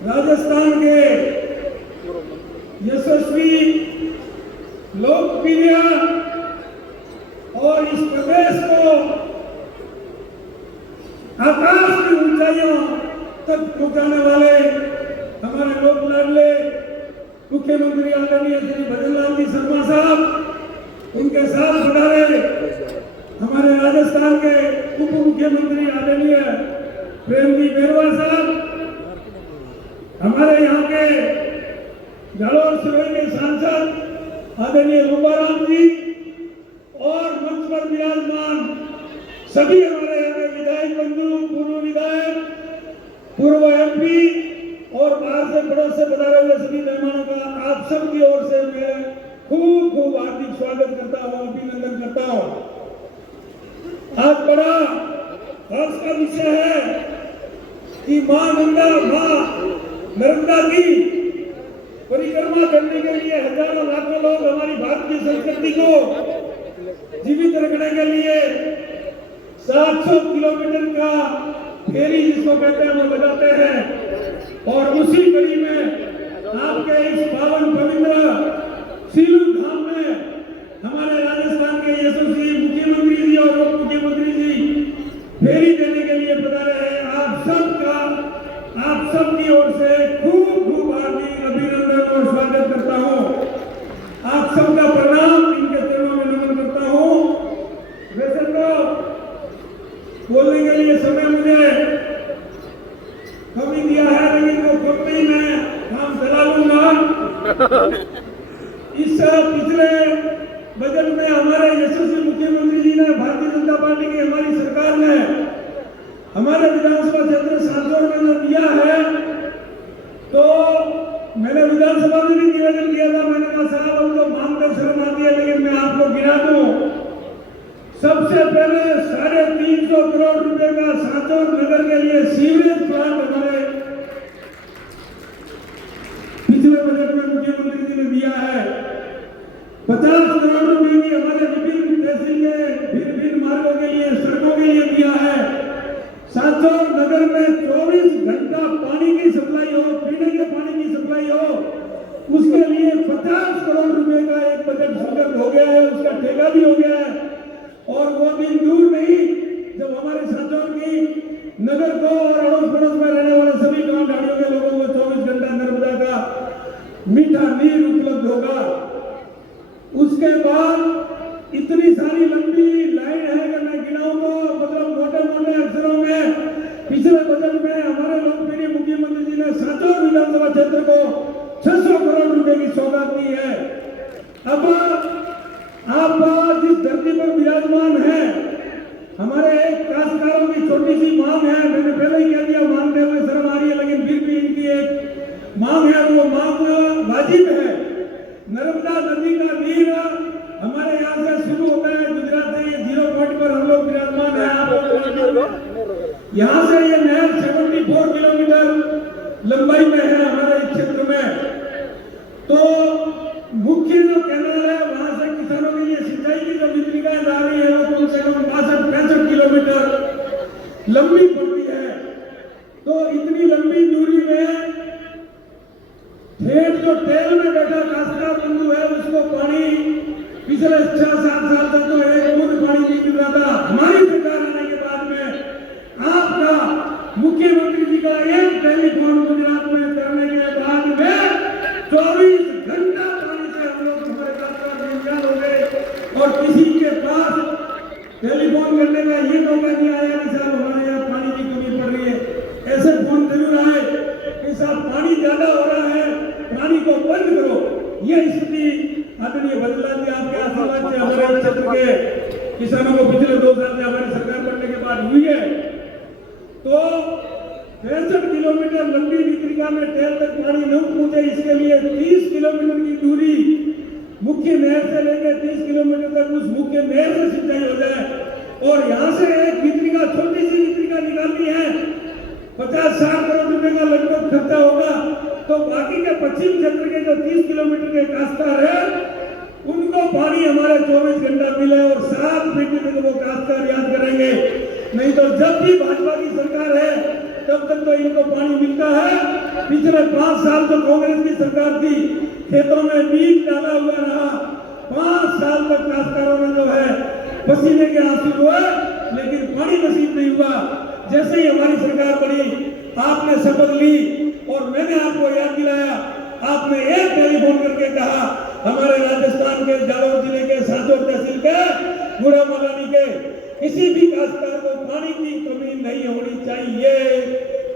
राजस्थान के यशस्वी, लोकप्रिय और इस प्रदेश को आकाश की ऊंचाइयों तक पहुंचाने वाले हमारे लोक लाडले मुख्यमंत्री आदरणीय श्री भजन लाल जी शर्मा साहब, उनके साथ पधारे हमारे राजस्थान के उप मुख्यमंत्री आदरणीय प्रेम जी बेरवा साहब, हमारे यहाँ के जालोर सिरोही के सांसद आदरणीय लुबाराम जी और मंच पर विराजमान सभी हमारे यहाँ के विधायक बंधु, पूर्व विधायक, पूर्व एमपी और बाहर से पड़ोस से पधारे हुए सभी मेहमानों का आप सब की ओर से मैं खूब खूब हार्दिक स्वागत करता हूँ, अभिनंदन करता हूँ। आज बड़ा हर्ष का विषय है कि मां गंगा, मां नर्मदा की परिक्रमा करने के लिए हजारों लाखों लोग हमारी भारतीय संस्कृति को जीवित रखने के लिए 700 किलोमीटर का फेरी जिसको कहते हैं वो लगाते हैं। और उसी कड़ी में आपके इस पावन पवित्र सीलू धाम में हमारे राजस्थान के यशस्वी मुख्यमंत्री जी और उप मुख्यमंत्री जी फेरी देने के लिए पधारे हैं। आप सब की ओर से खूब खूब हार्दिक अभिनंदन और स्वागत करता हूं। आप सबका प्रणाम, इनके चरणों में नमन करता हूं। वैसे तो बोलने के लिए समय मुझे कम ही दिया है, लेकिन वो खुद में ही मैं काम चला लूंगा। इस पिछले बजट में हमारे यशस्वी मुख्यमंत्री जी ने, भारतीय जनता पार्टी की हमारी सरकार ने हमारे विधानसभा क्षेत्र सांसद में जो दिया है, तो मैंने विधानसभा में भी निवेदन किया था। मैंने कहा साहब हम तो मानकर शर्म आती है, लेकिन मैं आपको गिना दूं। सबसे पहले 350 करोड़ रुपए का सांसद नगर के लिए सीवरेज प्लांट हमारे पिछले बजट में मुख्यमंत्री जी ने दिया है। 50 करोड़ रुपए की हमारे विभिन्न तहसील के विभिन्न मार्गों के लिए, सड़कों के लिए दिया है। सांसद नगर में 24 घंटा पानी की सप्लाई हो, पीने के पानी की सप्लाई हो, उसके लिए 50 करोड़ रुपए का एक बजट स्वीकृत हो गया है, उसका ठेका भी हो गया है। और वो दिन दूर नहीं जब हमारे सांसद की नगर को और अड़ोस पड़ोस में रहने वाले सभी गांव ढाड़ियों के लोगों को 24 घंटा नर्मदा का मीठा नीर उपलब्ध होगा। उसके बाद इतनी सारी लंबी लाइन है कि मैं गिनाऊं तो मतलब मोटे मोटे अक्षरों में पिछले बजट में हमारे लोकप्रिय मुख्यमंत्री जी ने सांसद विधानसभा क्षेत्र को 600 करोड़ रुपए की सौगात दी है। अब आप जिस धरती पर विराजमान है, हमारे एक काश्तकारों की छोटी सी मांग है। मैंने पहले ही कह दिया, मांगते हुए शर्म आ रही है, लेकिन फिर भी इनकी एक मांग है, वो मांग वाजिब है। नर्मदा नदी का नीर हमारे यहाँ से शुरू होता है गुजरात से, ये 0 पॉइंट पर हम लोग विराजमान है। यहाँ से ये नहर 74 किलोमीटर लंबाई में है हमारे इस क्षेत्र में। तो मुख्य जो कैनाल है, वहां से किसानों के लिए सिंचाई की जो वितरिकाएं जा रही है, वो कम से कम 65 किलोमीटर लंबी पड़ती है। तो इतनी लंबी दूरी में ठेठ जो टेल में बैठा काश्तकार बंधु है, उसको पानी पिछले 6-7 साल तक तो एक बूंद पानी नहीं मिल रहा था। हमारी सरकार आने के बाद में आपका मुख्यमंत्री जी का एक टेलीफोन गुजरात में करने के बाद में 24 घंटा पानी से हम लोग हमारे काश्तकार बेनियाल हो गए। और किसी के पास टेलीफोन करने का ये मौका नहीं आया कि साहब हमारे यहाँ पानी की कमी पड़ रही है। ऐसे फोन जरूर आए कि साहब पानी ज्यादा हो रहा है, पानी को बंद करो। ये स्थिति आदरणीय भजन लाल जी आपके आशीर्वाद से हमारे क्षेत्र के किसानों को पिछले 2 साल से हमारी सरकार बनने के बाद हुई है। तो 65 किलोमीटर लंबी वितरिका में टेल तक पानी न पहुंचे, इसके लिए 30 किलोमीटर की दूरी मुख्य नहर से लेकर 30 किलोमीटर तक उस मुख्य नहर से सिंचाई हो जाए। और यहाँ से एक वितरिका, छोटी सी वितरिका निकालनी है, 50-60 करोड़ रुपए का लगभग खर्चा होगा। तो बाकी के पश्चिम क्षेत्र के जो 30 किलोमीटर के काश्तकार है, उनको पानी हमारे 24 घंटा मिले और 7 महीने तक वो काश्तकार याद करेंगे। नहीं तो जब भी भाजपा की सरकार है तब तक तो इनको पानी मिलता है, पिछले 5 साल तो कांग्रेस की सरकार थी, खेतों में बीज डाला हुआ रहा, 5 साल तक काश्तकारों ने जो है पसीने के आंसू हुए, लेकिन पानी नसीब नहीं हुआ। जैसे ही हमारी सरकार बनी, आपने शपथ ली और मैंने आपको याद दिलाया, आपने एक टेलीफोन करके कहा हमारे राजस्थान के जालौर जिले के सांचौर तहसील के गुड़ा मलानी के किसी भी काश्तकार को पानी की कमी नहीं होनी चाहिए।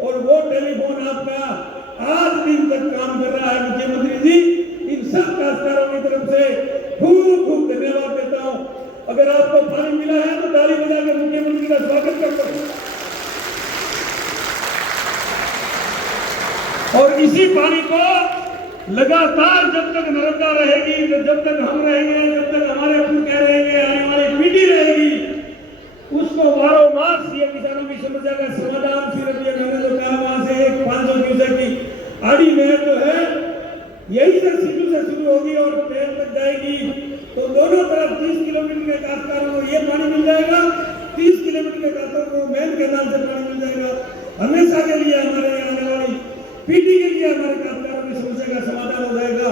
और वो टेलीफोन आपका आज दिन तक काम कर रहा है। मुख्यमंत्री जी, इन सब काश्तकारों की तरफ से खूब खूब धन्यवाद देता हूं। अगर आपको पानी मिला है तो ताली बजा के मुख्यमंत्री का स्वागत करता हूं। और इसी पानी को लगातार जब तक नर्मदा रहेगी, जब तक हम रहेंगे, जब तक हमारे पुरखे रहेंगे, आने वाली पीढ़ी रहेगी, उसको बारो मास ये किसानों की समस्या का समाधान सिर्फ ये मैंने जो कहा वहां से एक 500 क्यूसेक की आड़ी नहर जो है यही से सिद्धू से शुरू होगी और पेड़ तक जाएगी, तो दोनों तरफ 30 किलोमीटर के काश्तकारों को ये पानी मिल जाएगा, 30 किलोमीटर के काश्तकारों को मेन कैनाल से पानी मिल जाएगा। हमेशा के लिए हमारे आने वाली पीढ़ी के लिए हमारे काश्तकारों की समस्या का समाधान हो जाएगा।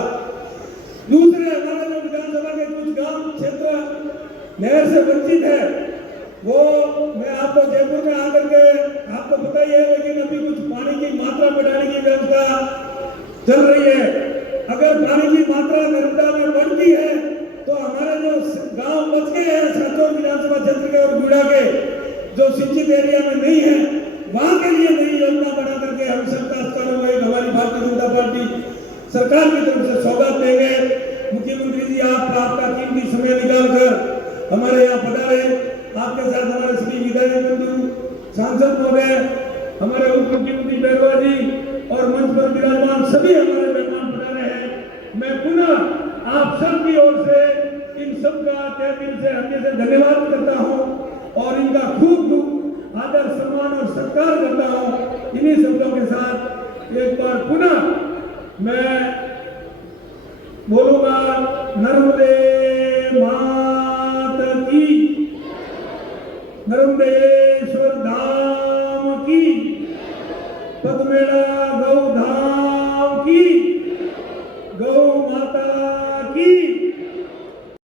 दूसरे हमारे जो विधानसभा के कुछ गांव क्षेत्र नहर से वंचित है, वो मैं आपको जयपुर में आकर के आपको पता ही है, लेकिन अभी कुछ पानी की मात्रा बढ़ाने की व्यवस्था चल रही है। अगर पानी की मात्रा नर्मदा में बढ़ती है तो हमारे जो गांव बच गए हैं सांचौर विधानसभा क्षेत्र के और गुड़ा के जो सिंचित एरिया में नहीं है, वहां के लिए नई योजना बना करके हम सब काश्तकारों को एक हमारी भारतीय जनता पार्टी सरकार की तरफ से सौगात देंगे। मुख्यमंत्री जी, आप आपका कीमती समय निकाल कर हमारे यहाँ पधारे, आपके साथ हमारे सभी विधायक बंधु, सांसद महोदय, हमारे उप मुख्यमंत्री बैरवा जी और मंच पर विराजमान सभी हमारे मेहमान पधारे हैं। मैं पुनः आप सब की ओर से इन सब का तहे दिल से हृदय से धन्यवाद करता हूं और इनका खूब खूब आदर सम्मान और सत्कार करता हूं। इन्हीं शब्दों के साथ एक बार पुनः मैं बोलूंगा, नर्मदे मात की, नर्मदेश्वर धाम की, पद्मेड़ा